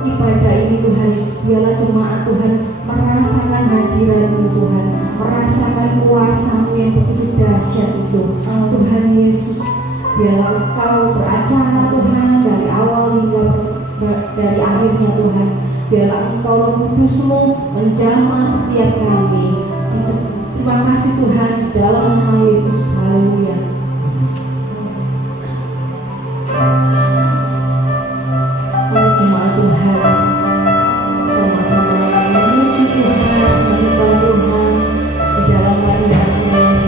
ibadah ini Tuhan Yesus, biarlah jemaat Tuhan merasakan hadirat-Mu Tuhan, merasakan kuasa-Mu yang begitu dahsyat itu. Tuhan Yesus, biarlah Engkau beracara Tuhan dari awal hingga dari akhirnya Tuhan. Biarlah Engkau Roh Kudus-Mu menjamah setiap kami. Terima kasih Tuhan, di dalam nama Yesus. Haleluya. Jemaat Tuhan, sama-sama memuji Tuhan, menyembah Tuhan di dalam hadirat-Nya yang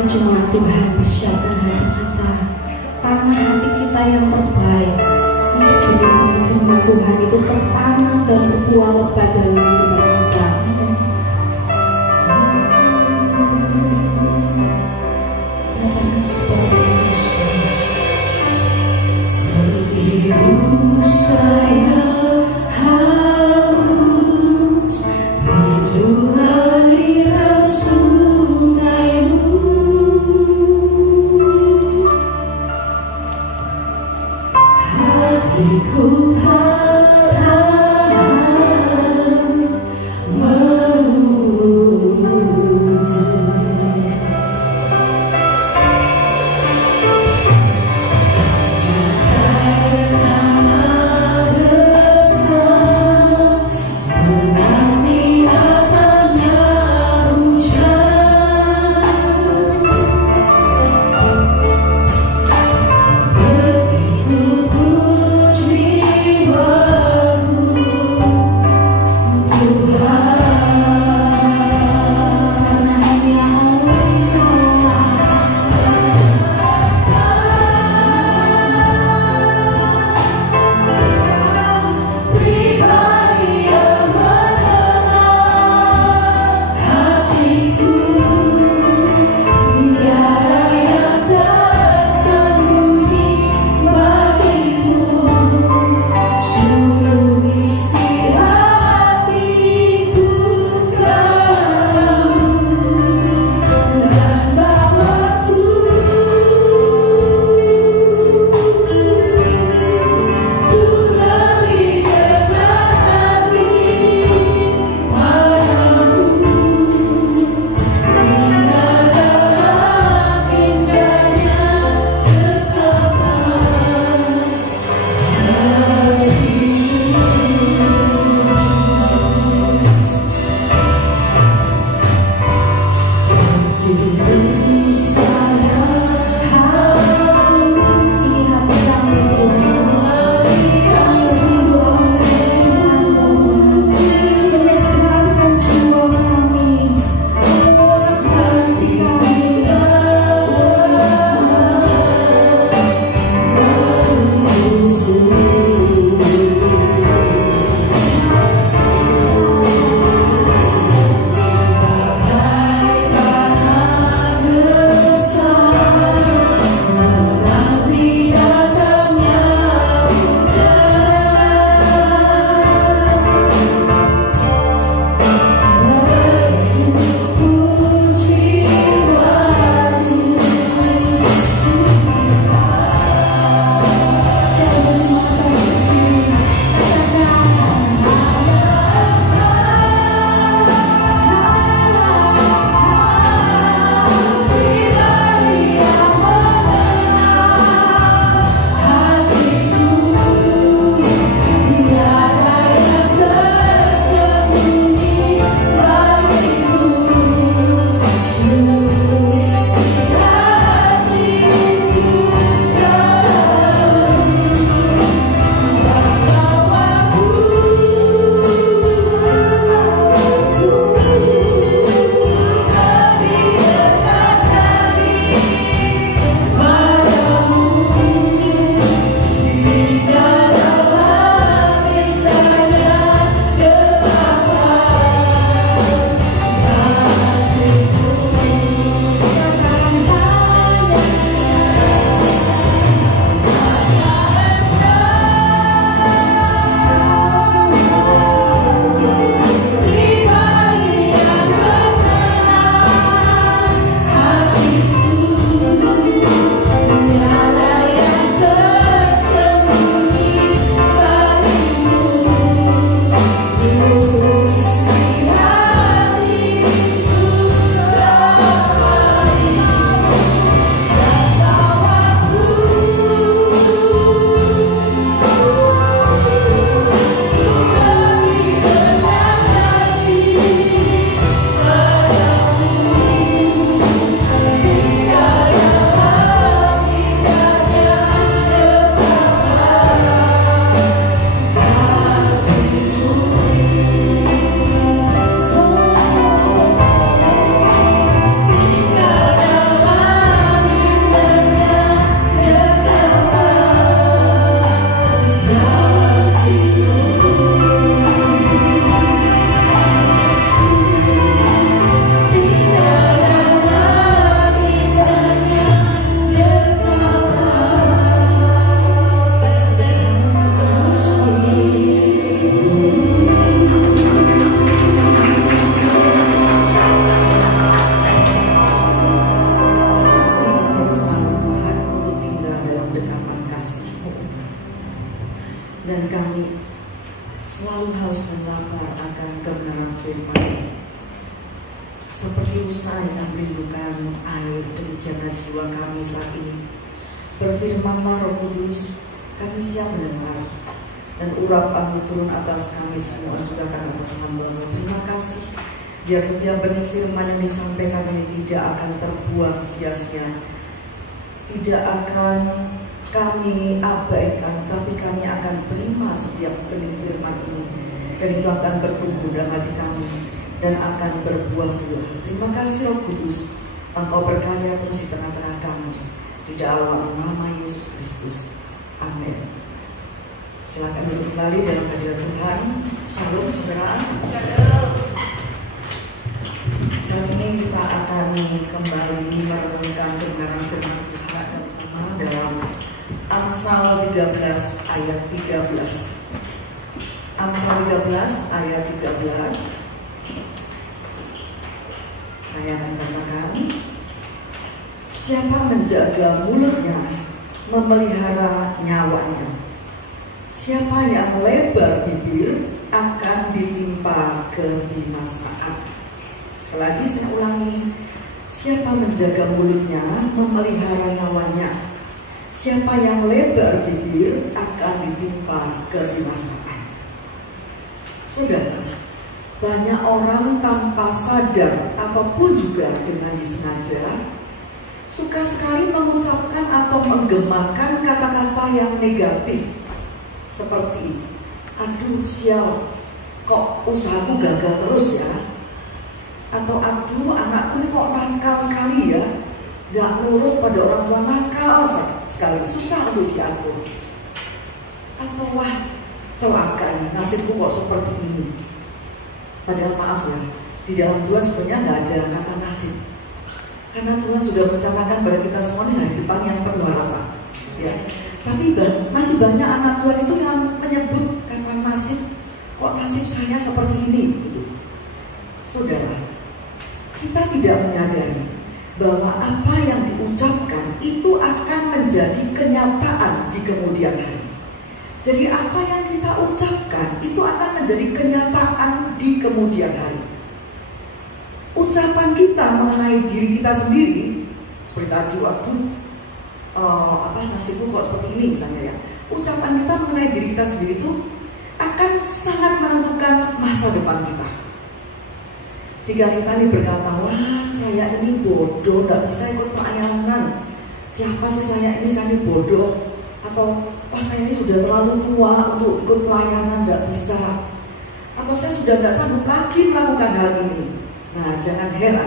Mari jemaat Tuhan persiapkan hati kita, tanam hati kita yang terbaik untuk benih firman Tuhan itu tertanam dan berbuah lebat dalam kehidupan kita. Saya harus hidup aliran sungai-Mu, hatiku tak tahan Seperti Musa yang merindukan air, demikianlah jiwa kami saat ini. Berfirmanlah Roh Kudus, kami siap mendengar, dan urapanmu turun atas kami semua, juga akan atas hamba-Mu. Terima kasih, biar setiap benih firman yang disampaikan ini tidak akan terbuang sia-sia, tidak akan kami abaikan, tapi kami akan terima setiap benih firman ini, dan itu akan bertumbuh dalam hati kami dan akan berbuah-buah. Terima kasih Roh Kudus, Engkau berkarya terus di tengah-tengah kami, di dalam nama Yesus Kristus. Amin. Silakan duduk kembali dalam hadirat Tuhan. Shalom saudara. Saat ini kita akan kembali merenungkan kebenaran firman Tuhan sama-sama dalam Amsal 13 ayat 13. Amsal 13 ayat 13. Saya akan bacakan. Siapa menjaga mulutnya, memelihara nyawanya. Siapa yang lebar bibir akan ditimpa kebinasaan. Sekali lagi saya ulangi. Siapa menjaga mulutnya, memelihara nyawanya. Siapa yang lebar bibir akan ditimpa kebinasaan. Saudara, banyak orang tanpa sadar ataupun juga dengan disengaja suka sekali mengucapkan atau menggemakan kata-kata yang negatif, seperti aduh sial, kok usahaku gagal terus ya, atau aduh anakku ini kok nakal sekali ya, gak nurut pada orang tua, nakal sekali, susah untuk diatur, atau wah celaka nih, nasibku kok seperti ini. Padahal maaf ya, di dalam Tuhan sebenarnya nggak ada kata nasib, karena Tuhan sudah merencanakan pada kita semua ini hari depan yang penuh harapan, ya. Tapi masih banyak anak Tuhan itu yang menyebut kata nasib, kok nasib saya seperti ini, gitu. Saudara, kita tidak menyadari bahwa apa yang diucapkan itu akan menjadi kenyataan di kemudian hari. Jadi apa yang kita ucapkan itu akan menjadi kenyataan di kemudian hari. Ucapan kita mengenai diri kita sendiri, seperti tadi waktu nasibku kok seperti ini misalnya ya. Ucapan kita mengenai diri kita sendiri itu akan sangat menentukan masa depan kita. Jika kita ini berkata, wah saya ini bodoh, gak bisa ikut pelayanan. Siapa sih saya ini bodoh. Atau wah saya ini sudah terlalu tua untuk ikut pelayanan, gak bisa. Atau saya sudah gak sanggup lagi melakukan hal ini. Nah jangan heran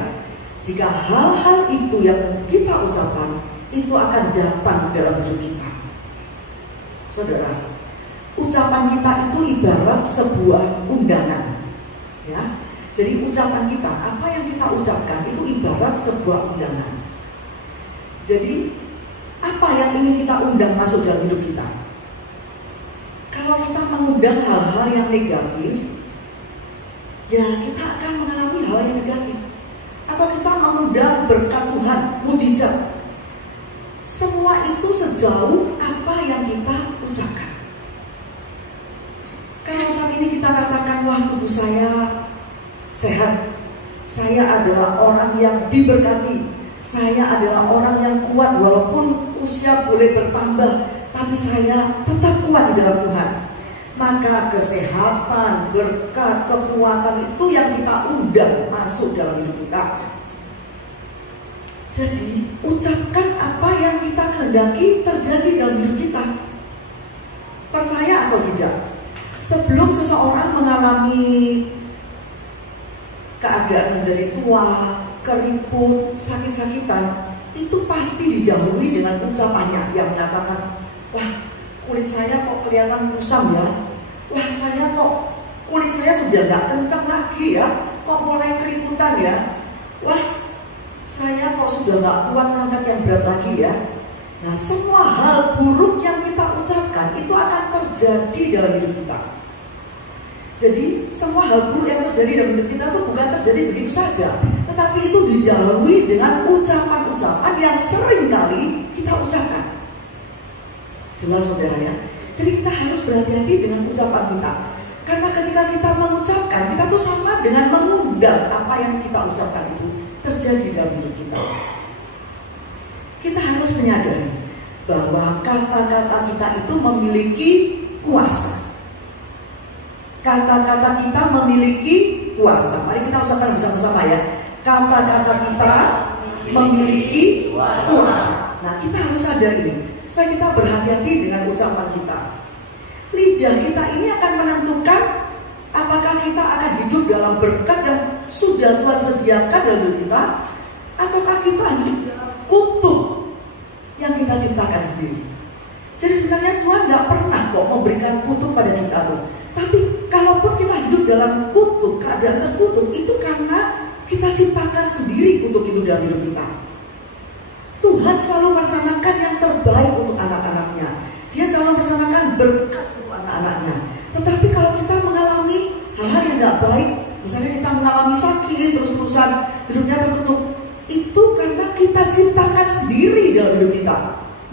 jika hal-hal itu yang kita ucapkan itu akan datang dalam hidup kita. Saudara, ucapan kita itu ibarat sebuah undangan, ya. Jadi ucapan kita, apa yang kita ucapkan itu ibarat sebuah undangan. Jadi apa yang ingin kita undang masuk dalam hidup kita? Kalau kita mengundang hal-hal yang negatif, ya kita akan mengalami hal yang negatif. Atau kita mengundang berkat Tuhan, mujizat. Semua itu sejauh apa yang kita ucapkan. Kalau saat ini kita katakan, wah tubuh saya sehat, saya adalah orang yang diberkati, saya adalah orang yang kuat walaupun usia boleh bertambah, tapi saya tetap kuat di dalam Tuhan. Maka kesehatan, berkat, kekuatan itu yang kita undang masuk dalam hidup kita. Jadi ucapkan apa yang kita kehendaki terjadi dalam hidup kita. Percaya atau tidak, sebelum seseorang mengalami keadaan menjadi tua, keriput, sakit-sakitan, itu pasti didahului dengan ucapannya yang mengatakan, wah kulit saya kok kelihatan kusam ya, wah saya kok kulit saya sudah gak kencang lagi ya, kok mulai keriputan ya, wah saya kok sudah gak kuat ngangkat yang berat lagi ya. Nah semua hal buruk yang kita ucapkan itu akan terjadi dalam hidup kita. Jadi semua hal buruk yang terjadi dalam hidup kita itu bukan terjadi begitu saja, tetapi itu didahului dengan ucapan-ucapan yang sering kali kita ucapkan. Jelas saudara ya. Jadi kita harus berhati-hati dengan ucapan kita, karena ketika kita mengucapkan, kita tuh sama dengan mengundang apa yang kita ucapkan itu. terjadi dalam hidup kita. Kita harus menyadari bahwa kata-kata kita itu memiliki kuasa. Kata-kata kita memiliki kuasa. Mari kita ucapkan bersama-sama ya. Kata-kata kita memiliki kuasa. Nah, kita harus sadar ini supaya kita berhati-hati dengan ucapan kita. Lidah kita ini akan menentukan apakah kita akan hidup dalam berkat yang sudah Tuhan sediakan dalam hidup kita, ataukah kita hidup dalam kutuk yang kita ciptakan sendiri. Jadi sebenarnya Tuhan gak pernah kok memberikan kutuk pada kita tuh. Tapi kalaupun kita hidup dalam kutuk, keadaan terkutuk, itu karena kita ciptakan sendiri kutuk itu dalam hidup kita. Tuhan selalu merencanakan yang terbaik untuk anak-anaknya. Dia selalu merencanakan berkat untuk anak-anaknya. Tetapi kalau kita mengalami hal-hal yang gak baik, misalnya kita mengalami sakit, terus-terusan hidupnya terkutuk, itu karena kita ciptakan sendiri dalam hidup kita.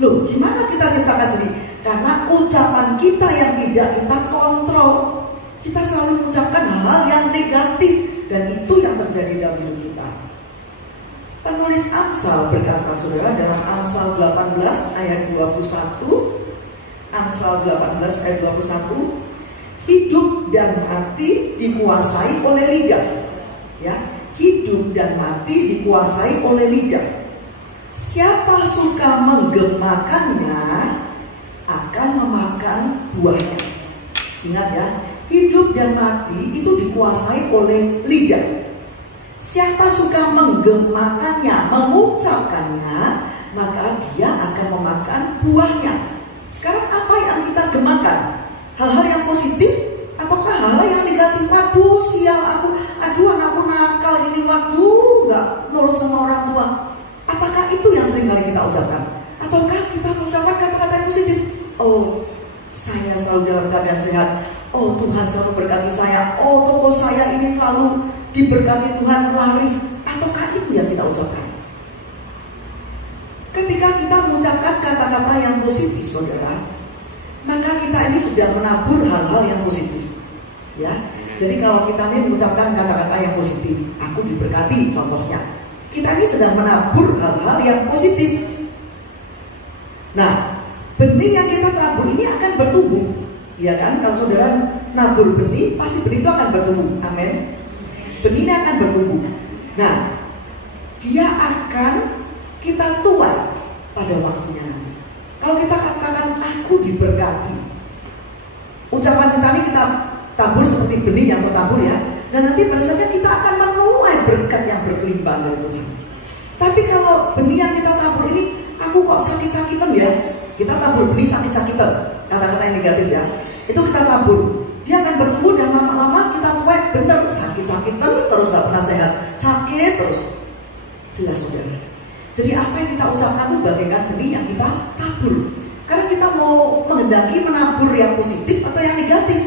Loh, gimana kita ciptakan sendiri? Karena ucapan kita yang tidak kita kontrol. Kita selalu mengucapkan hal-hal yang negatif, dan itu yang terjadi dalam hidup kita. Penulis Amsal berkata, saudara, dalam Amsal 18 ayat 21, Amsal 18 ayat 21, hidup dan mati dikuasai oleh lidah. Ya, hidup dan mati dikuasai oleh lidah. Siapa suka menggemakannya akan memakan buahnya. Ingat ya, hidup dan mati itu dikuasai oleh lidah. Siapa suka menggemakannya, mengucapkannya, maka dia akan memakan buahnya. Sekarang apa yang kita gemakan? Hal-hal yang positif ataukah hal-hal yang negatif? Waduh, sial aku, aduh anakku nakal ini, waduh gak nurut sama orang tua. Apakah itu yang sering kali kita ucapkan? Ataukah kita mengucapkan kata-kata yang positif? Oh, saya selalu dalam keadaan sehat. Oh, Tuhan selalu berkati saya. Oh, toko saya ini selalu diberkati Tuhan, laris. Ataukah itu yang kita ucapkan? Ketika kita mengucapkan kata-kata yang positif, saudara, maka kita ini sedang menabur hal-hal yang positif. Ya, jadi kalau kita ini mengucapkan kata-kata yang positif, aku diberkati, contohnya, kita ini sedang menabur hal-hal yang positif. Nah, benih yang kita tabur ini akan bertumbuh, ya kan? Kalau saudara nabur benih, pasti benih itu akan bertumbuh. Amin. Benihnya akan bertumbuh. Nah, dia akan kita tuai pada waktunya nanti. Kalau kita katakan aku diberkati, ucapan kita ini kita tabur seperti benih yang tertabur ya. Dan nanti pada saatnya kita akan menuai berkat yang berkelimpahan dari Tuhan. Tapi kalau benih yang kita tabur ini, aku kok sakit-sakitan ya, kita tabur benih sakit-sakitan, kata-kata yang negatif ya, itu kita tabur. Dia akan bertumbuh dan lama-lama kita tuai benar sakit-sakitan terus gak pernah sehat, sakit terus. Jelas saudara. Jadi apa yang kita ucapkan itu bagaikan benih yang kita tabur. Sekarang kita mau menghendaki menabur yang positif atau yang negatif,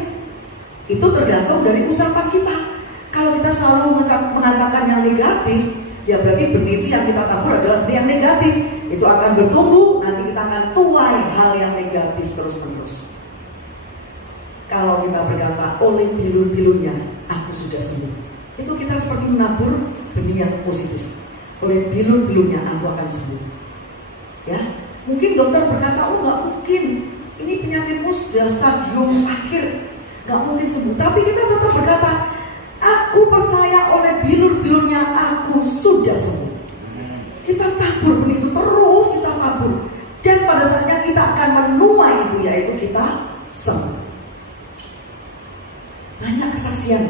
itu tergantung dari ucapan kita. Kalau kita selalu mengatakan yang negatif, ya berarti benih itu yang kita tabur adalah benih yang negatif. Itu akan bertumbuh, nanti kita akan tuai hal yang negatif terus-menerus. Kalau kita berkata, oleh bilur-bilurnya aku sudah sembuh, itu kita seperti menabur benih yang positif. Oleh bilur-bilurnya aku akan sembuh. Ya, mungkin dokter berkata, oh nggak mungkin, ini penyakitmu sudah stadium akhir, nggak mungkin sembuh. Tapi kita tetap berkata, aku percaya oleh bilur-bilurnya aku sudah sembuh. Kita tabur benih itu terus kita tabur, dan pada saatnya kita akan menuai itu, yaitu kita sembuh. Banyak kesaksian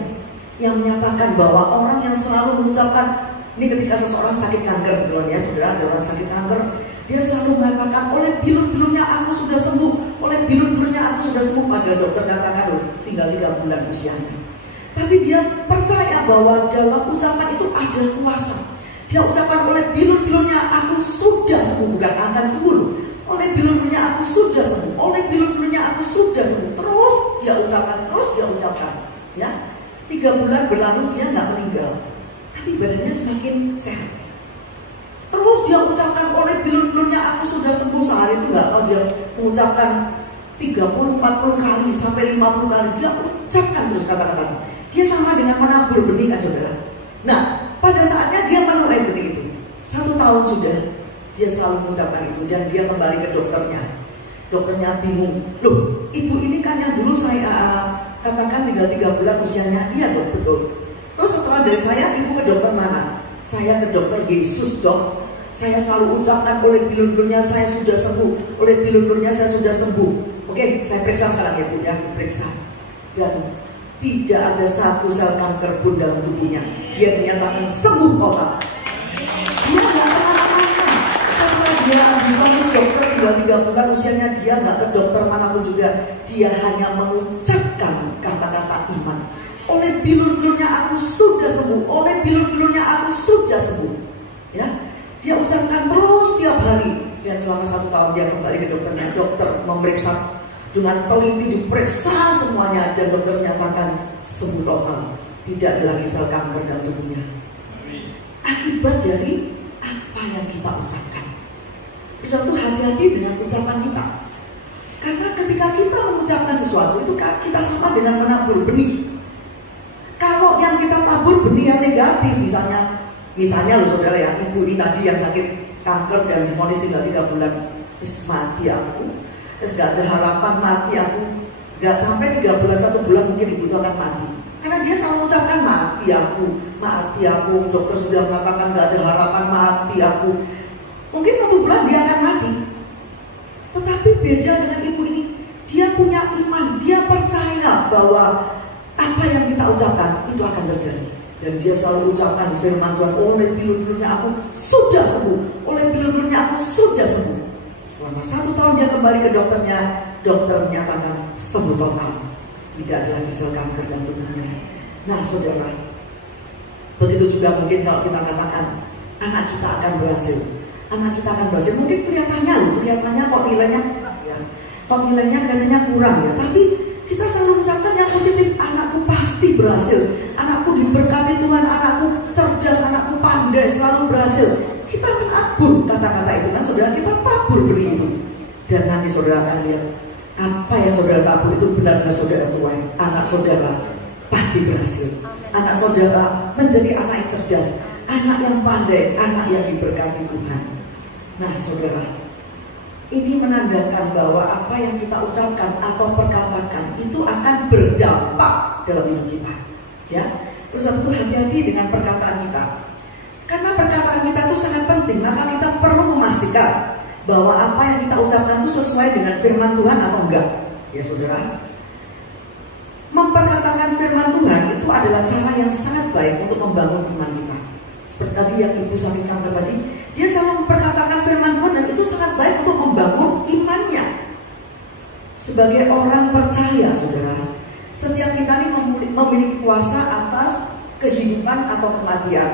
yang menyatakan bahwa orang yang selalu mengucapkan, ini ketika seseorang sakit kanker, ya saudara, ada orang sakit kanker, dia selalu mengatakan oleh bilur-bilurnya aku sudah sembuh, oleh bilur-bilurnya aku sudah sembuh. Pada dokter katakan tinggal 3 bulan usianya. Tapi dia percaya bahwa dalam ucapan itu ada kuasa. Dia ucapkan oleh bilur-bilurnya aku sudah sembuh, bukan akan sembuh. Oleh bilur-bilurnya aku sudah sembuh, oleh bilur-bilurnya aku sudah sembuh. Terus dia ucapkan, ya. 3 bulan berlalu dia nggak meninggal, tapi badannya semakin sehat. Terus dia ucapkan oleh bilur-bilurnya aku sudah sembuh. Sehari itu nggak tahu dia mengucapkan 30-40 kali sampai 50 kali. Dia ucapkan terus kata-kata. Dia sama dengan menabur benih kan saudara. Nah, pada saatnya dia menuai tahun sudah dia selalu mengucapkan itu, dan dia kembali ke dokternya. Dokternya bingung, loh ibu ini kan yang dulu saya katakan tinggal 3 bulan usianya. Iya dok, betul. Terus setelah dari saya, ibu ke dokter mana? Saya ke dokter Yesus dok. Saya selalu ucapkan oleh bilur-bilurnya saya sudah sembuh, oleh bilur-bilurnya saya sudah sembuh. Oke, saya periksa sekarang ya bu ya, diperiksa. Dan tidak ada satu sel kanker pun dalam tubuhnya. Dia dinyatakan sembuh total. Dia nggak kemana-mana. Setelah dia dipanggil dokter tinggal 3 bulan usianya, dia nggak ke dokter manapun juga. Dia hanya mengucapkan kata-kata iman. Oleh bilur-bilurnya aku sudah sembuh. Oleh bilur-bilurnya aku sudah sembuh. Ya, dia ucapkan terus tiap hari. Dan selama 1 tahun dia kembali ke dokternya. Dokter memeriksa dengan teliti, diperiksa semuanya, dan dokter menyatakan sembuh total. Tidak ada lagi sel kanker dalam tubuhnya. Akibat dari apa yang kita ucapkan. Sebab itu hati-hati dengan ucapan kita. Karena ketika kita mengucapkan sesuatu itu kita sama dengan menabur benih. Kalau yang kita tabur benih yang negatif, misalnya loh saudara ya, ibu ini tadi yang sakit kanker dan divonis tinggal 3 bulan, mati aku, gak ada harapan, mati aku, gak sampai 3 bulan, 1 bulan mungkin ibu itu akan mati. Karena dia selalu mengucapkan mati aku, dokter sudah mengatakan gak ada harapan, mati aku. Mungkin 1 bulan dia akan mati. Tetapi beda dengan ibu ini, dia punya iman, dia percaya bahwa apa yang kita ucapkan itu akan terjadi. Dan dia selalu ucapkan firman Tuhan, oleh bilur-bilurnya aku sudah sembuh, oleh bilur-bilurnya aku sudah sembuh. Selama 1 tahun dia kembali ke dokternya, dokter menyatakan sembuh total. Tidak ada lagi sel kanker dalam tubuhnya. Nah saudara, begitu juga mungkin kalau kita katakan anak kita akan berhasil. Anak kita akan berhasil, mungkin kelihatannya kok nilainya kurang ya. Kok nilainya katanya kurang ya. Tapi kita selalu mengucapkan yang positif, anakku pasti berhasil. Anakku diberkati Tuhan, anakku cerdas, anakku pandai, selalu berhasil. Kita menabur kata-kata itu kan saudara, kita tabur benih itu. Dan nanti saudara akan lihat apa yang saudara tabur itu benar-benar saudara tuai. Anak saudara pasti berhasil. Anak saudara menjadi anak yang cerdas, anak yang pandai, anak yang diberkati Tuhan. Nah saudara, ini menandakan bahwa apa yang kita ucapkan atau perkatakan itu akan berdampak dalam hidup kita. Ya, terus itu hati-hati dengan perkataan kita. Karena perkataan kita itu sangat penting, maka kita perlu memastikan bahwa apa yang kita ucapkan itu sesuai dengan firman Tuhan atau enggak. Ya saudara, memperkatakan firman Tuhan itu adalah cara yang sangat baik untuk membangun iman kita. Seperti tadi yang ibu sakit kanker tadi, dia selalu memperkatakan firman Tuhan, dan itu sangat baik untuk membangun imannya. Sebagai orang percaya saudara, setiap kita ini memiliki kuasa atas kehidupan atau kematian,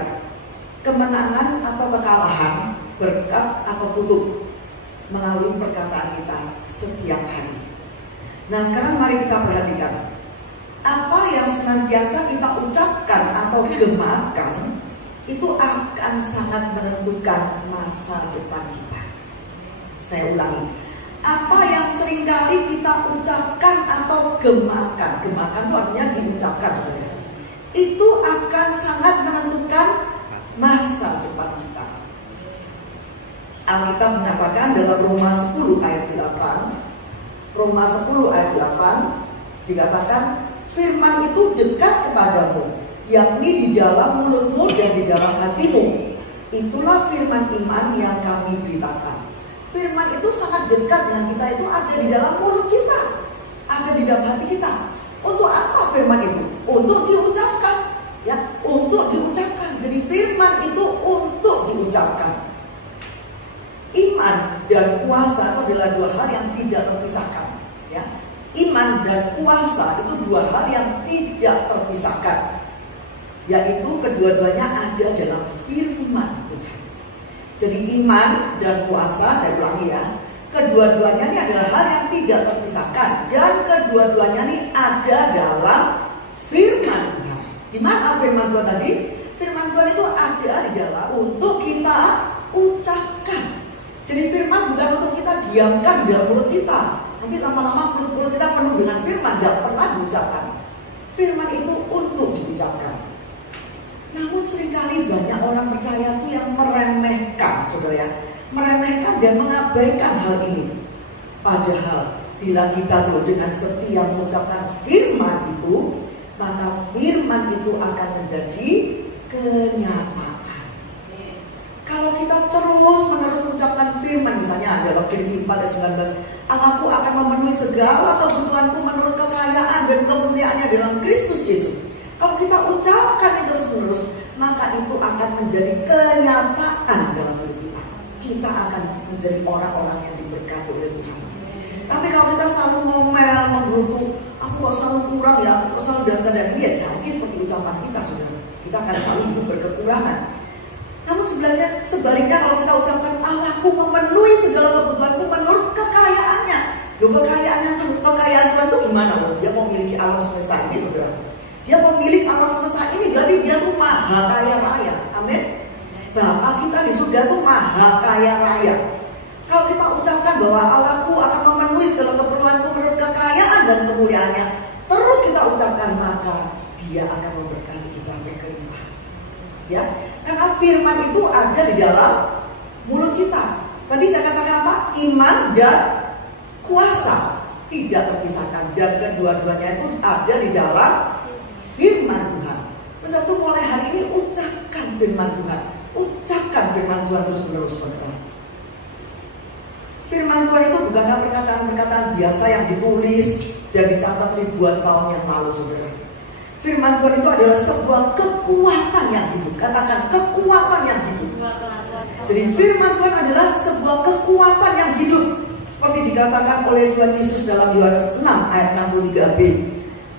kemenangan atau kekalahan, berkat atau kutuk, melalui perkataan kita setiap hari. Nah sekarang mari kita perhatikan apa yang senantiasa kita ucapkan atau gemakan itu akan sangat menentukan masa depan kita. Saya ulangi, apa yang seringkali kita ucapkan atau gemakan itu artinya diucapkan sebenarnya, itu akan sangat menentukan masa depan kita. Alkitab mengatakan dalam Roma 10 ayat 8, Roma 10 ayat 8 dikatakan, firman itu dekat kepadamu, yakni di dalam mulutmu dan di dalam hatimu. Itulah firman iman yang kami beritakan. Firman itu sangat dekat dengan kita, itu ada di dalam mulut kita, ada di dalam hati kita. Untuk apa firman itu? Untuk diucapkan, ya, untuk diucapkan. Jadi firman itu untuk diucapkan. Iman dan kuasa itu adalah 2 hal yang tidak terpisahkan, ya. Iman dan kuasa itu 2 hal yang tidak terpisahkan, yaitu kedua-duanya ada dalam firman Tuhan. Jadi iman dan kuasa, saya ulangi ya, kedua-duanya ini adalah hal yang tidak terpisahkan, dan kedua-duanya ini ada dalam firman Tuhan. Di mana firman Tuhan tadi? Firman Tuhan itu ada di dalam untuk kita ucapkan. Jadi firman bukan untuk kita diamkan di dalam mulut kita. Nanti lama-lama mulut kita penuh dengan firman, gak pernah diucapkan. Firman itu untuk diucapkan. Namun seringkali banyak orang percaya itu yang meremehkan saudara ya, meremehkan dan mengabaikan hal ini. Padahal bila kita tuh dengan setia mengucapkan firman itu, maka firman itu akan menjadi kenyataan. Kalau kita terus menerus mengucapkan firman, misalnya dalam Filipi 4 ayat 19, Allahku akan memenuhi segala kebutuhanku menurut kekayaan dan kemuliaannya dalam Kristus Yesus. Kalau kita ucapkan itu terus-menerus, maka itu akan menjadi kenyataan dalam hidup kita. Kita akan menjadi orang-orang yang diberkati oleh Tuhan. Tapi kalau kita selalu ngomel, menggerutu, aku kok selalu kurang ya, kok selalu dalam keadaan ini, ya jadi seperti ucapan kita, saudara. Kita akan selalu hidup berkekurangan. Namun sebaliknya kalau kita ucapkan Allahku memenuhi segala kebutuhanku menurut kekayaannya. Loh, kekayaan Tuhan itu gimana? Loh, dia memiliki alam semesta ini, saudara. Dia pemilik alam semesta ini, berarti dia tuh maha kaya raya. Amin. Bapa kita di surga tuh maha kaya raya. Kalau kita ucapkan bahwa Allahku akan memenuhi segala keperluanku menurut kekayaan dan kemuliaannya, terus kita ucapkan, maka dia akan memberkati kita berkelimpahan. Ya, karena firman itu ada di dalam mulut kita. Tadi saya katakan apa? Iman dan kuasa tidak terpisahkan, dan kedua-duanya itu ada di dalam firman Tuhan. Terus itu mulai hari ini ucapkan firman Tuhan, ucapkan firman Tuhan terus-menerus, saudara. Firman Tuhan itu bukanlah perkataan-perkataan biasa yang ditulis dan dicatat ribuan tahun yang lalu, saudara. Firman Tuhan itu adalah sebuah kekuatan yang hidup. Katakan kekuatan yang hidup. Jadi firman Tuhan adalah sebuah kekuatan yang hidup. Seperti dikatakan oleh Tuhan Yesus dalam Yohanes 6 ayat 63b.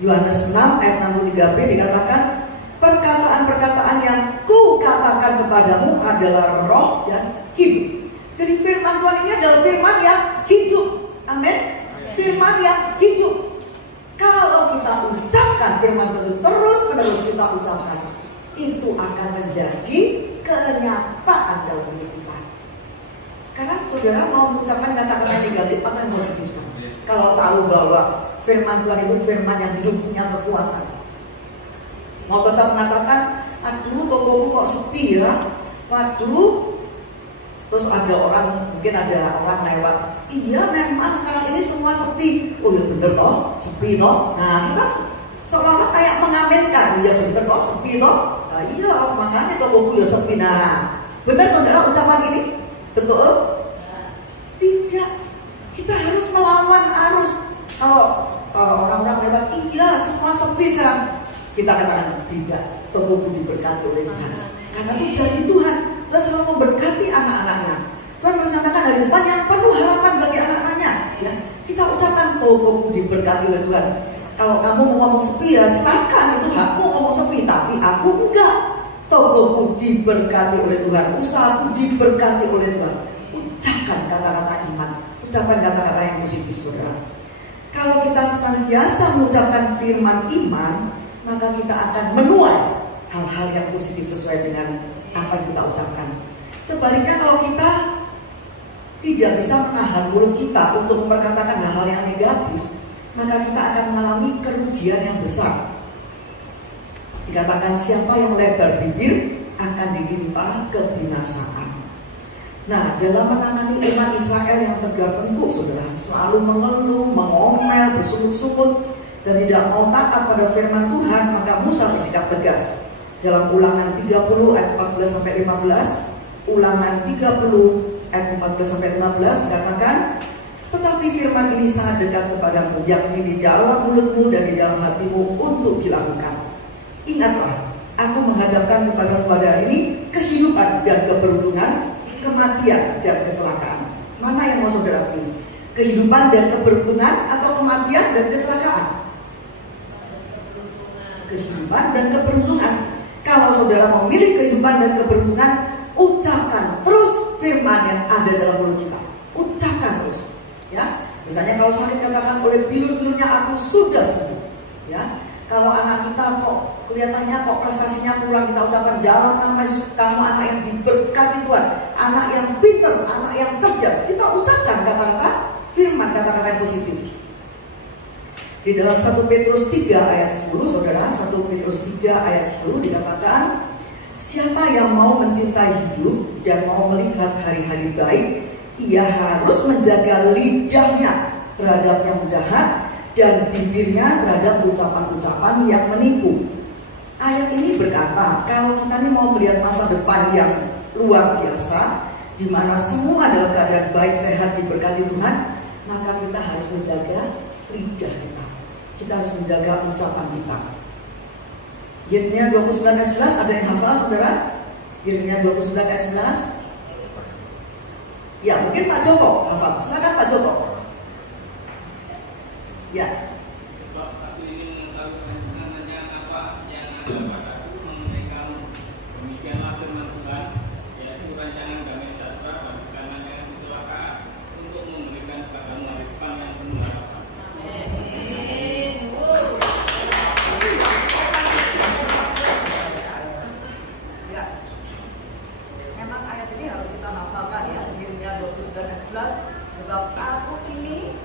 Yohanes 6 ayat 63b dikatakan, perkataan-perkataan yang ku katakan kepadamu adalah roh dan hidup. Jadi firman Tuhan ini adalah firman yang hidup. Amin. Firman yang hidup. Kalau kita ucapkan firman Tuhan terus-menerus kita ucapkan, itu akan menjadi kenyataan dalam hidup kita. Sekarang saudara mau mengucapkan kata-kata negatif atau yang positif sekarang? Kalau tahu bahwa firman Tuhan itu firman yang hidup, punya kekuatan. Mau tetap mengatakan, aduh tokoku kok sepi ya, waduh. Terus mungkin ada orang lewat, iya memang sekarang ini semua sepi. Oh ya bener toh, sepi toh. Nah kita seolah-olah kayak mengaminkan, ya bener toh, sepi toh. Nah iya makanya tokoku ya sepi. Nah benar saudara ucapan ini? Betul? Tidak. Kita harus melawan arus. Kalau orang-orang lewat, iya semua sepi sekarang, kita katakan tidak, tokoku diberkati oleh Tuhan. Karena itu janji Tuhan. Tuhan selalu memberkati anak-anaknya. Tuhan merencanakan hari depan yang penuh harapan bagi anak-anaknya. Ya, kita ucapkan tokoku diberkati oleh Tuhan. Kalau kamu mau ngomong sepi ya silakan, itu hakmu ngomong sepi. Tapi aku enggak. Tokoku diberkati oleh Tuhan. Usahaku diberkati oleh Tuhan. Ucapkan kata-kata iman. Ucapkan kata-kata yang positif, saudara. Kalau kita senantiasa mengucapkan firman iman, maka kita akan menuai hal-hal yang positif sesuai dengan apa yang kita ucapkan. Sebaliknya kalau kita tidak bisa menahan mulut kita untuk memperkatakan hal-hal yang negatif, maka kita akan mengalami kerugian yang besar. Dikatakan siapa yang lebar bibir akan ditimpa kebinasaan. Nah, dalam menangani iman Israel yang tegar tengkuk, saudara, selalu mengeluh, mengomel, bersungut-sungut, dan tidak mau taat pada firman Tuhan, maka Musa bersikap tegas. Dalam Ulangan 30 ayat 14-15, Ulangan 30 ayat 14-15 dikatakan, tetapi firman ini sangat dekat kepadamu, yakni di dalam mulutmu dan di dalam hatimu untuk dilakukan. Ingatlah, aku menghadapkan kepadamu pada hari ini kehidupan dan keberuntungan, kematian dan kecelakaan. Mana yang mau saudara pilih? Kehidupan dan keberuntungan atau kematian dan kecelakaan? Kehidupan dan keberuntungan. Kalau saudara memilih kehidupan dan keberuntungan, ucapkan terus firman yang ada dalam mulut kita. Ucapkan terus, ya. Misalnya kalau sakit, katakan oleh bilur-bilurnya aku sudah sembuh, ya. Kalau anak kita kok kelihatannya kok prestasinya kurang, kita ucapkan dalam nama Yesus, kamu anak yang diberkati Tuhan, anak yang pintar, anak yang cerdas. Kita ucapkan kata-kata firman, kata-kata yang positif. Di dalam 1 Petrus 3 ayat 10, saudara, 1 Petrus 3 ayat 10 dikatakan, siapa yang mau mencintai hidup dan mau melihat hari-hari baik, ia harus menjaga lidahnya terhadap yang jahat dan bibirnya terhadap ucapan-ucapan yang menipu. Ayat ini berkata, kalau kita ini mau melihat masa depan yang luar biasa, di mana semua dalam keadaan baik, sehat, diberkati Tuhan, maka kita harus menjaga lidah kita. Kita harus menjaga ucapan kita. Yeremia 29 ayat 11, ada yang hafal saudara? Yeremia 29 ayat 11. Ya, mungkin Pak Joko hafal. Silakan Pak Joko. Ya. Sebab aku ingin mengetahui rencananya apa yang ada padaku mengenai kamu. Demikianlah firman Tuhan, yaitu rancangan damai sejahtera dan bukan rancangan kecelakaan, untuk memberikan padamu hari depan yang penuh harapan. Ya, memang ayat ini harus kita hafalkan ya. Yeremia 29 ayat 11. Sebab aku ini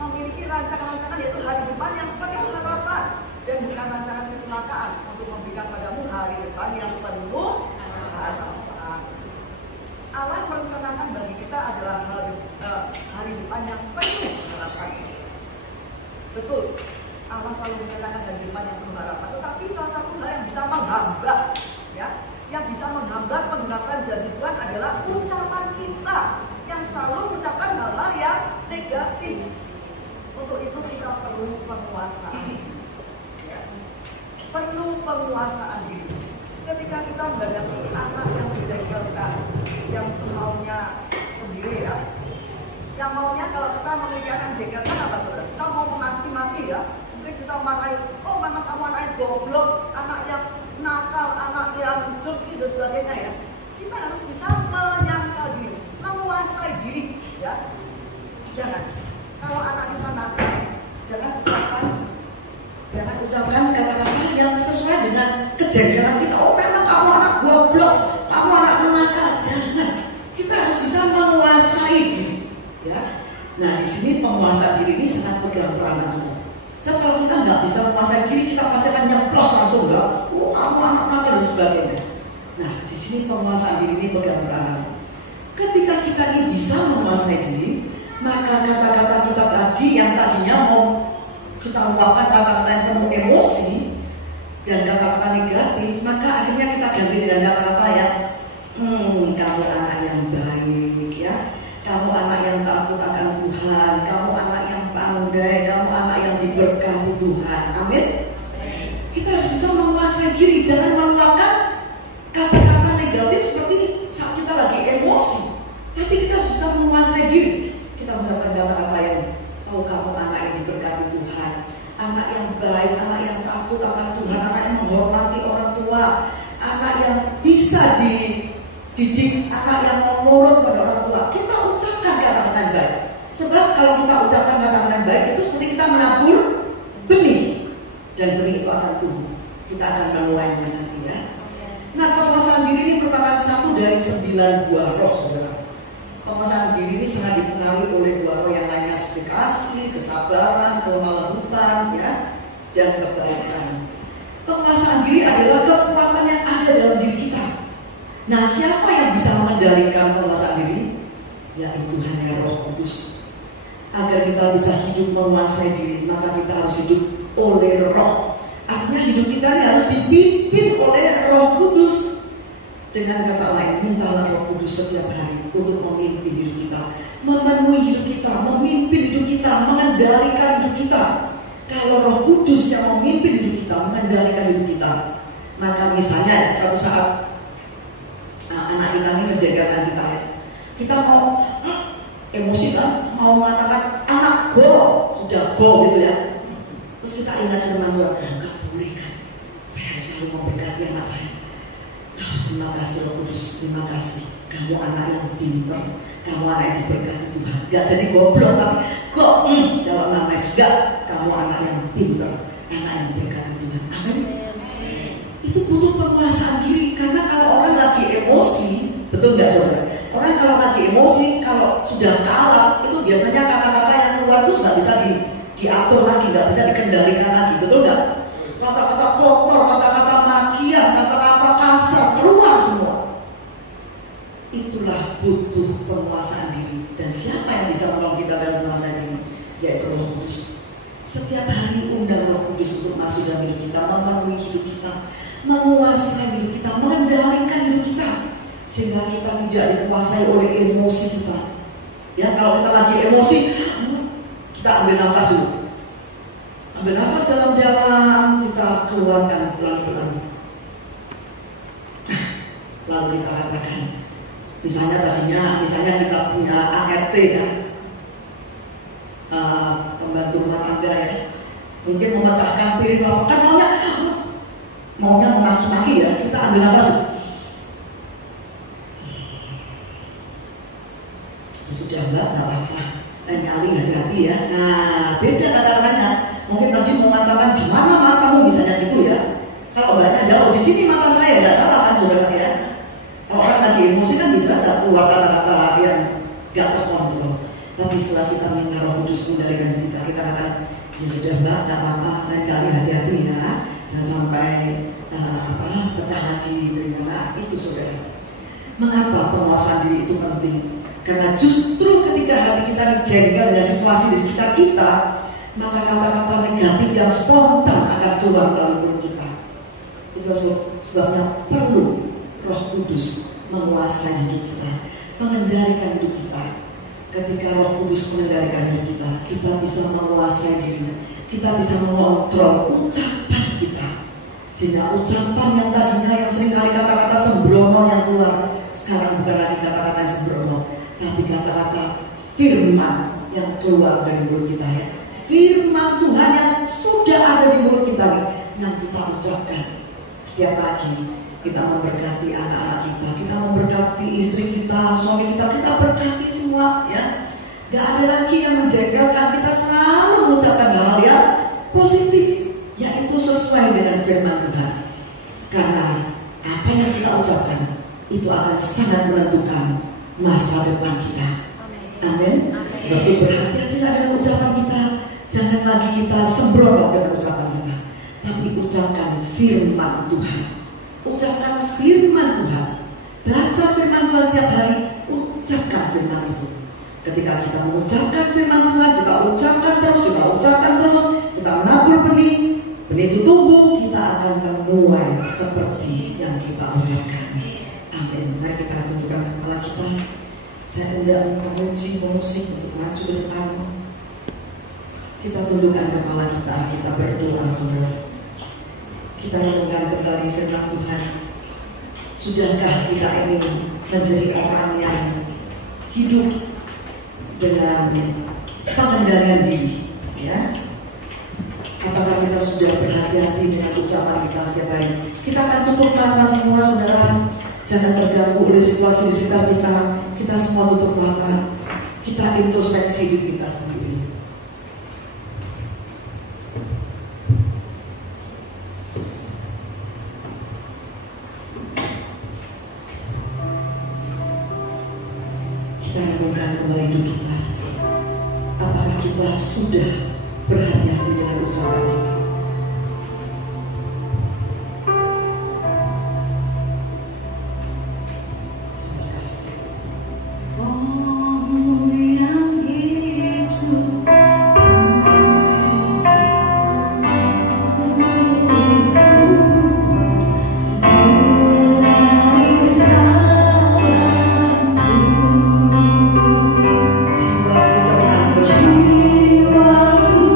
memiliki rancangan-rancangan, yaitu hari depan yang penuh harapan dan bukan rancangan kecelakaan, untuk memberikan padamu hari depan yang penuh harapan. Allah merencanakan bagi kita adalah hari depan yang penuh harapan. Betul, Allah selalu merencanakan hari depan yang penuh harapan. Tetapi salah satu hal yang bisa menghambat, ya, yang bisa menghambat penggenapan janji Tuhan adalah ucapan kita yang selalu mengucapkan hal-hal yang negatif. Untuk itu kita perlu penguasaan, ya. Perlu penguasaan diri. Ketika kita menghadapi anak yang menjegalkan, yang semaunya sendiri, ya, yang maunya kalau kita memiliki anak jegalkan apa saudara? Kita mau memaki-maki, ya. Mungkin kita marahi, oh memang kamu anak yang goblok, anak yang nakal, anak yang jerky dan sebagainya, ya. Kita harus bisa menyangkal diri, menguasai diri, ya. Jangan. Kalau anak kita nakal, jangan ucapkan kata-kata yang sesuai dengan kejadian kita. Oh memang kamu anak goblok, kamu anak nakal. Jangan. Kita harus bisa menguasai diri, ya. Nah di sini penguasaan diri ini sangat pegang peranan. Sebab kalau kita nggak bisa menguasai diri, kita pasti akan nyeplos langsung, nggak? Oh kamu anak nakal dan sebagainya. Nah di sini penguasaan diri ini pegang peranan. Ketika kita ini bisa menguasai diri, maka kata-kata kita tadi yang tadinya mau kita luapkan kata-kata yang penuh emosi dan kata-kata negatif, maka akhirnya kita ganti dengan kata-kata yang kamu anak yang baik, ya, kamu anak yang takut akan Tuhan, kamu anak yang pandai, kamu anak yang diberkati Tuhan. Amin. Kita harus bisa menguasai diri, jangan meluapkan kata-kata negatif seperti saat kita lagi emosi, tapi kita harus bisa menguasai diri. Kita mengucapkan kata-kata yang, oh kamu anak yang diberkati Tuhan, anak yang baik, anak yang takut akan Tuhan, anak yang menghormati orang tua, anak yang bisa dididik, anak yang menurut pada orang tua. Kita ucapkan kata-kata yang baik. Sebab kalau kita ucapkan kata-kata yang baik, itu seperti kita menabur benih, dan benih itu akan tumbuh. Kita akan menuainya nanti, ya. Nah penguasaan diri ini merupakan satu dari 9 buah roh, saudara. Penguasaan diri ini sangat dipengaruhi oleh dua roh yang lainnya, seperti kasih, kesabaran, kelembutan, ya, dan kebaikan. Penguasaan diri adalah kekuatan yang ada dalam diri kita. Nah, siapa yang bisa mengendalikan penguasaan diri? Yaitu hanya Roh Kudus. Agar kita bisa hidup menguasai diri, maka kita harus hidup oleh Roh. Artinya hidup kita ini harus dipimpin oleh Roh Kudus. Dengan kata lain, mintalah Roh Kudus setiap hari untuk memimpin hidup kita, memenuhi hidup kita, memimpin hidup kita, mengendalikan hidup kita. Kalau Roh Kudus yang memimpin hidup kita, mengendalikan hidup kita, maka misalnya suatu saat anak kita ini menjegalkan kita, ya. Kita mau emosi kan, mau mengatakan anak go, sudah go gitu, ya. Terus kita ingat firman Tuhan, enggak boleh kan, saya harus selalu memberkati anak saya. Terima kasih Roh Kudus, terima kasih. Kamu anak yang pintar, kamu anak yang diberkati Tuhan. Gak jadi goblok, tapi kok dalam nama Yesus, gak, kamu anak yang pintar, anak yang diberkati Tuhan. Amin. Itu butuh penguasaan diri, karena kalau orang lagi emosi, betul gak saudara? Orang kalau lagi emosi, kalau sudah kalah, itu biasanya kata-kata yang keluar itu sudah bisa diatur lagi, gak bisa dikendalikan lagi, betul gak? Kata-kata kotor, kata-kata makian, kata-kata kasar kita butuh penguasaan diri. Dan siapa yang bisa menolong kita dalam menguasai diri? Yaitu Roh Kudus. Setiap hari undang Roh Kudus untuk masuk dalam hidup kita, memenuhi hidup kita, menguasai hidup kita, mengendalikan hidup kita, sehingga kita tidak dikuasai oleh emosi kita. Ya, kalau kita lagi emosi, kita ambil nafas dulu. Ambil nafas dalam-dalam, kita keluarkan pelan-pelan. Lalu kita katakan, misalnya kita punya ART ya, pembantu rumah tangga ya, mungkin memecahkan piring apa, kan maunya memaki-maki ya, kita ambil nafas. Sudah nggak apa-apa, lain kali hati-hati ya. Nah, beda kata-katanya. Mungkin tadi mau mengatakan di mana matamu, misalnya gitu ya. Kalau banyak jauh di sini mata saya, nggak salah kan saudara ya. Kalau orang lagi emosi kan bisa saja keluar kata-kata yang nggak terkontrol. Tapi setelah kita minta Roh Kudus mengendalikan kita katakan, ya sudah mbak, nggak apa-apa, lain kali hati-hati ya, jangan sampai pecah lagi. Nah, itu saudara. Mengapa penguasaan diri itu penting? Karena justru ketika hati kita dijengkel dengan situasi di sekitar kita, maka kata-kata negatif yang spontan akan keluar dari mulut kita. Itu sebabnya perlu Roh Kudus menguasai hidup kita, mengendalikan hidup kita. Ketika Roh Kudus mengendalikan hidup kita, kita bisa menguasai diri, kita bisa mengontrol ucapan kita, sehingga ucapan yang tadinya yang seringkali kata-kata sembrono yang keluar, sekarang bukan lagi kata-kata yang sembrono, tapi kata-kata firman yang keluar dari mulut kita ya. Firman Tuhan yang sudah ada di mulut kita nih, yang kita ucapkan setiap pagi. Kita memberkati anak-anak kita memberkati istri kita, suami kita berkati semua ya. Gak ada lagi yang menjengkelkan, kita selalu mengucapkan hal yang positif, yaitu sesuai dengan firman Tuhan. Karena apa yang kita ucapkan itu akan sangat menentukan masa depan kita. Amin. Jadi berhati-hatilah dengan ucapan kita. Jangan lagi kita sembrono dengan ucapan kita, tapi ucapkan firman Tuhan. Ucapkan firman Tuhan. Baca firman Tuhan setiap hari. Ucapkan firman itu. Ketika kita mengucapkan firman Tuhan, kita ucapkan terus, kita menabur benih itu tumbuh, kita akan menuai seperti yang kita ucapkan. Amin. Mari kita tunjukkan kepala kita. Saya undang pemusik untuk maju ke depan. Kita tundukkan kepala kita berdoa saudara. Kita renungkan kembali firman Tuhan. Sudahkah kita ini menjadi orang yang hidup dengan pengendalian diri? Ya. Apakah kita sudah berhati-hati dengan ucapan kita setiap hari? Kita akan tutup mata semua saudara. Jangan terganggu oleh situasi di sekitar kita. Kita semua tutup mata. Kita introspeksi diri kita sendiri. Kita renungkan kembali hidup kita. Apakah kita sudah berhati-hati dengan ucapan kita? Terima kasih. Jiwaku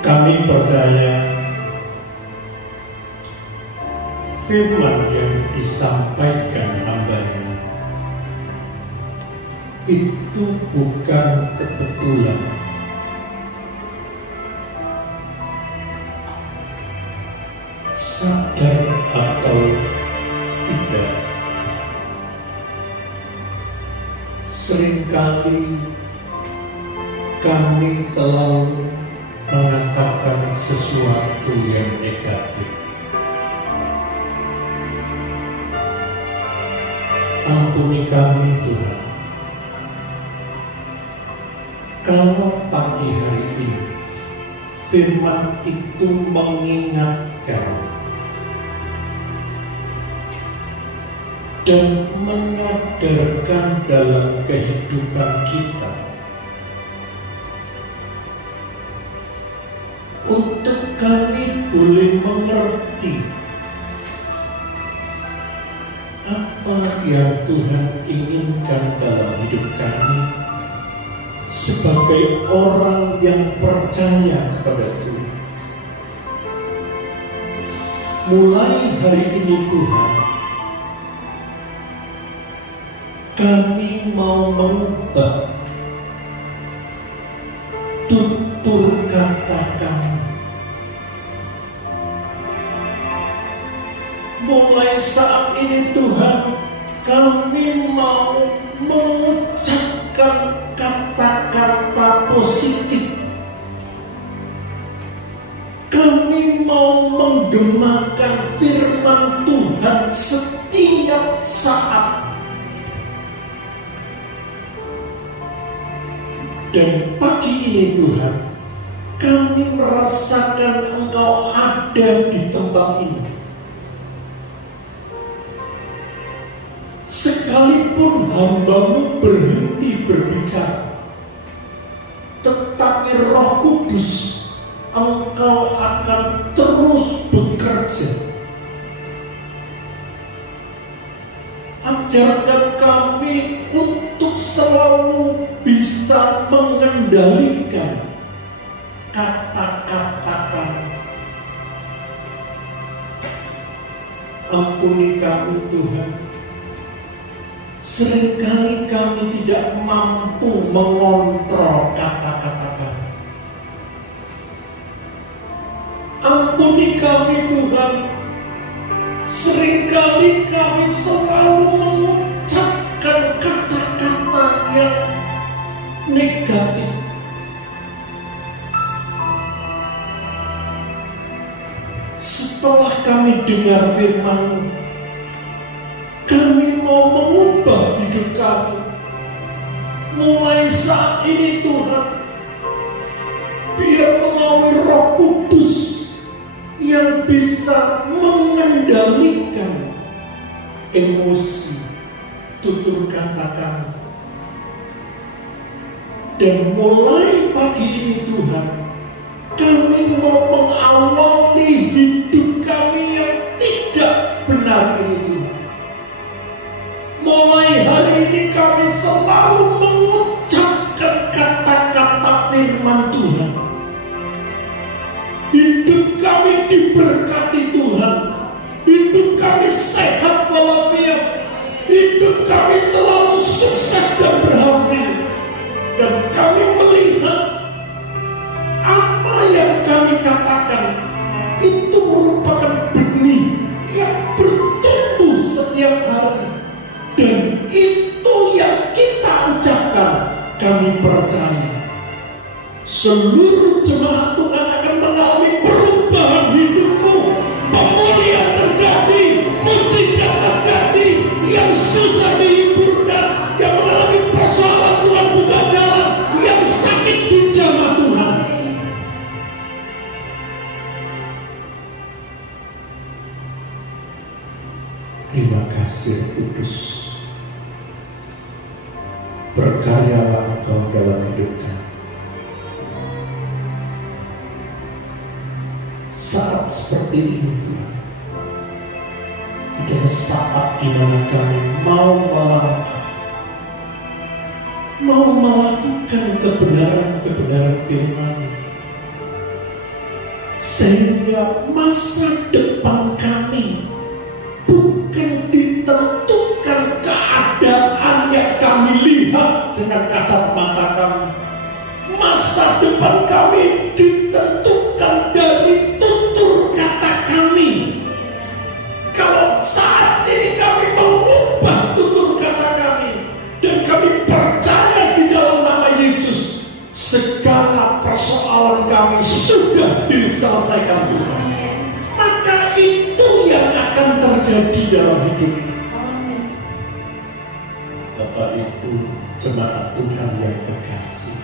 Kami percaya firman yang disampaikan hamba-Nya itu bukan kebetulan. Sadar atau tidak, seringkali kami selalu mengatakan sesuatu yang negatif. Ampuni kami Tuhan, kalau pagi hari ini firman itu mengingatkan dan menyadarkan dalam kehidupan kita untuk kami boleh mengerti apa yang Tuhan inginkan dalam hidup kami sebagai orang yang percaya kepada Tuhan. Mulai hari ini Tuhan, kami mau mengubah tutur kata kami. Mulai saat ini Tuhan, kami mau mengucapkan kata-kata positif. Kami mau menggemakan firman Tuhan setiap saat. Dan pagi ini Tuhan, kami merasakan Engkau ada di tempat ini. Sekalipun hamba-Mu berhenti berbicara, tetapi Roh Kudus, Engkau akan terus bekerja. Ajarkan kami untuk selalu bisa mengendalikan kata-kata kami. Ampuni kami Tuhan, seringkali kami tidak mampu mengontrol kata-kata kami. Ampuni kami Tuhan, seringkali kami selalu mengucapkan kata-kata yang negatif. Setelah kami dengar firman-Mu, kami mau mengubah hidup kami. Mulai saat ini Tuhan, biar melalui Roh Kudus yang bisa mengendalikan emosi, tutur kata kami. Dan mulai pagi ini Tuhan, kami mau mengawali hidup kami yang tidak benar ini Tuhan. Mulai hari ini kami selalu mengucapkan kata-kata firman Tuhan. Hidup kami diberkati Tuhan. Hidup kami sehat walafiat. Hidup kami selalu sukses dan berhasil. Dan kami melihat apa yang kami katakan itu merupakan benih yang bertumbuh setiap hari. Dan itu yang kita ucapkan. Kami percaya seluruh jemaat Tuhan akan mengalami perubahan hidupmu. Pemulihan terjadi, mujizat terjadi. Yang susah dihiburkan, yang mengalami persoalan Tuhan buka jalan, yang sakit dijamah Tuhan. Terima kasih Kudus. Berkaryalah Engkau dalam hidup kami. Saat seperti ini Tuhan, adalah saat di mana kami mau melangkah, mau melakukan kebenaran-kebenaran firman-Mu. Sehingga masa depan kami bukan ditentukan keadaan yang kami lihat dengan kasat mata kami. Masa depan kami ditentukan dari tutur kata kami. Kalau saat ini kami mengubah tutur kata kami dan kami percaya di dalam nama Yesus, segala persoalan kami sudah diselesaikan Tuhan. Maka itu yang akan terjadi dalam hidup. Bapak Ibu jemaat Tuhan yang terkasih,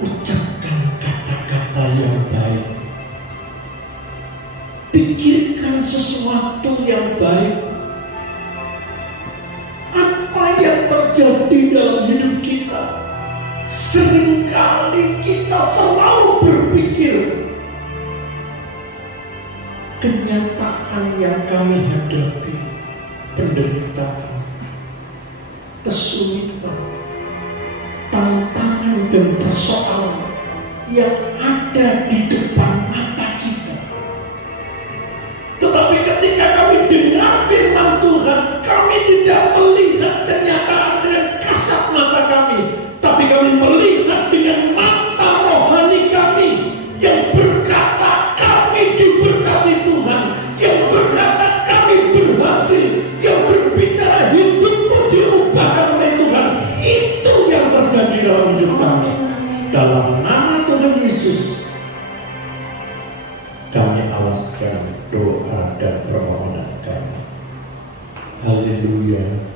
ucapkan kata-kata yang baik, pikirkan sesuatu yang baik. Apa yang terjadi dalam hidup kita? Seringkali kita selalu berpikir kenyataan yang kami hadapi, penderitaan, kesulitan, tantangan dan persoalan yang ada di depan mata kita. Tetapi ketika kami dengar firman Tuhan, kami tidak melihat kenyataan dengan kasat mata kami, tapi kami melihat dengan mata rohani kami yang berkata kami diberkati Tuhan, yang berkata kami berhasil, yang berbicara hidupku diubahkan oleh Tuhan. Itu yang terjadi dalam hidup kami. Dalam nama Tuhan Yesus, kami alaskan doa dan permohonan kami. Haleluya.